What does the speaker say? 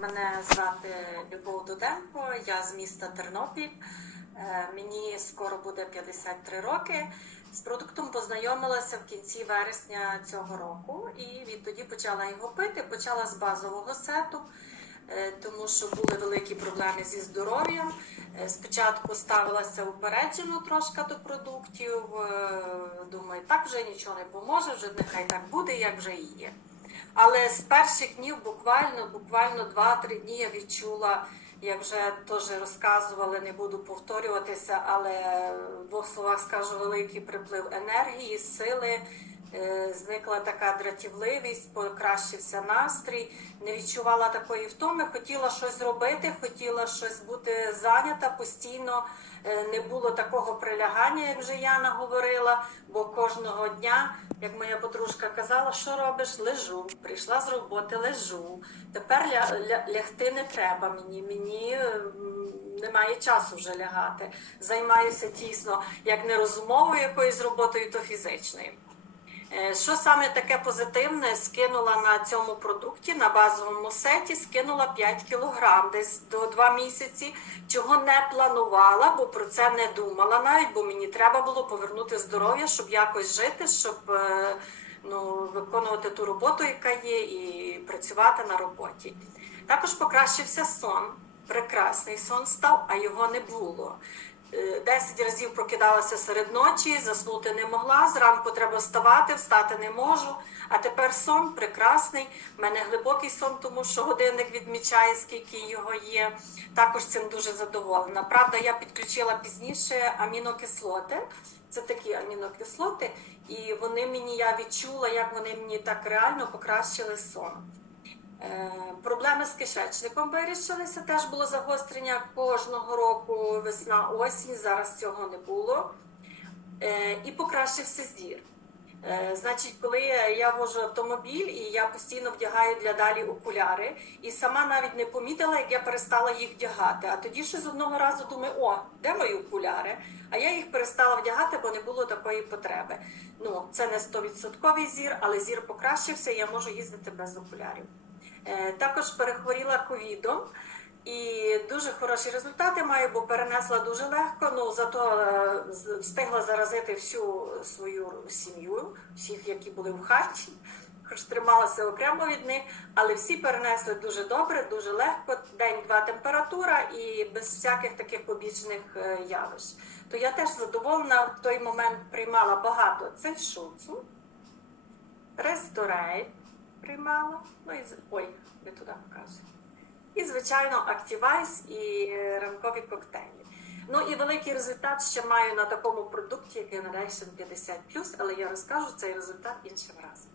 Мене звати Любов Дуденко, я з міста Тернопіль. Е, Мені скоро буде 53 роки. З продуктом познайомилася в кінці вересня цього року і відтоді почала його пити. Почала з базового сету, е, тому що були великі проблеми зі здоров'ям. Е, Спочатку ставилася упереджено трошки до продуктів. Думаю, так вже нічого не поможе, вже нехай так буде, як вже і є. Але з перших днів, буквально, буквально 2-3 дні я відчула, я вже теж розказували, не буду повторюватися, але в двох словах скажу великий приплив енергії, сили. Е, Зникла така дратівливість, покращився настрій, не відчувала такої втоми, хотіла щось робити, хотіла щось бути зайнята постійно. е, Не було такого прилягання, як вже Яна говорила, бо кожного дня, як моя подружка казала, що робиш, лежу. Прийшла з роботи, лежу. Тепер ля, ля- лягти не треба мені. Мені немає часу вже лягати. Займаюся тісно як не розумовою якоюсь роботою, то фізичною. Е, Що саме таке позитивне скинула на цьому продукті на базовому сеті, скинула 5 кілограм десь до 2 місяці, чого не планувала, бо про це не думала навіть, бо мені треба було повернути здоров'я, щоб якось жити, щоб е, ну, виконувати ту роботу, яка є, і працювати на роботі. Також покращився сон. Прекрасний сон став, а його не було. Е, 10 разів прокидалася серед ночі, заснути не могла. Зранку треба вставати, встати не можу. А тепер сон прекрасний. У мене глибокий сон, тому що годинник відмічає, скільки його є. Також цим дуже задоволена. Правда, я підключила пізніше амінокислоти. Це такі амінокислоти, і вони мені я відчула, як вони мені так реально покращили сон. Е, Проблеми з кишечником вирішилися. Теж було загострення кожного року, весна, осінь. Зараз цього не було. Е, І покращився зір. Е, Значить, коли я вожу автомобіль і я постійно вдягаю для далі окуляри, і сама навіть не помітила, як я перестала їх вдягати. А тоді ще з одного разу думаю, о, де мої окуляри? А я їх перестала вдягати, бо не було такої потреби. Ну, це не 100% зір, але зір покращився, і я можу їздити без окулярів. Е, Також перехворіла ковідом. І дуже хороші результати маю, бо перенесла дуже легко. Ну зато е, встигла заразити всю свою сім'ю, всіх, які були в хаті. Хоч трималася окремо від них, але всі перенесли дуже добре, дуже легко. День-два температура і без всяких таких побічних е, явищ. То я теж задоволена в той момент приймала багато цельшуцу, ресторейт приймала. Ну і ой, не туди показую. І, звичайно, Activize і е, ранкові коктейлі. Ну і великий результат ще маю на такому продукті, як Generation 50+, але я розкажу цей результат іншим разом.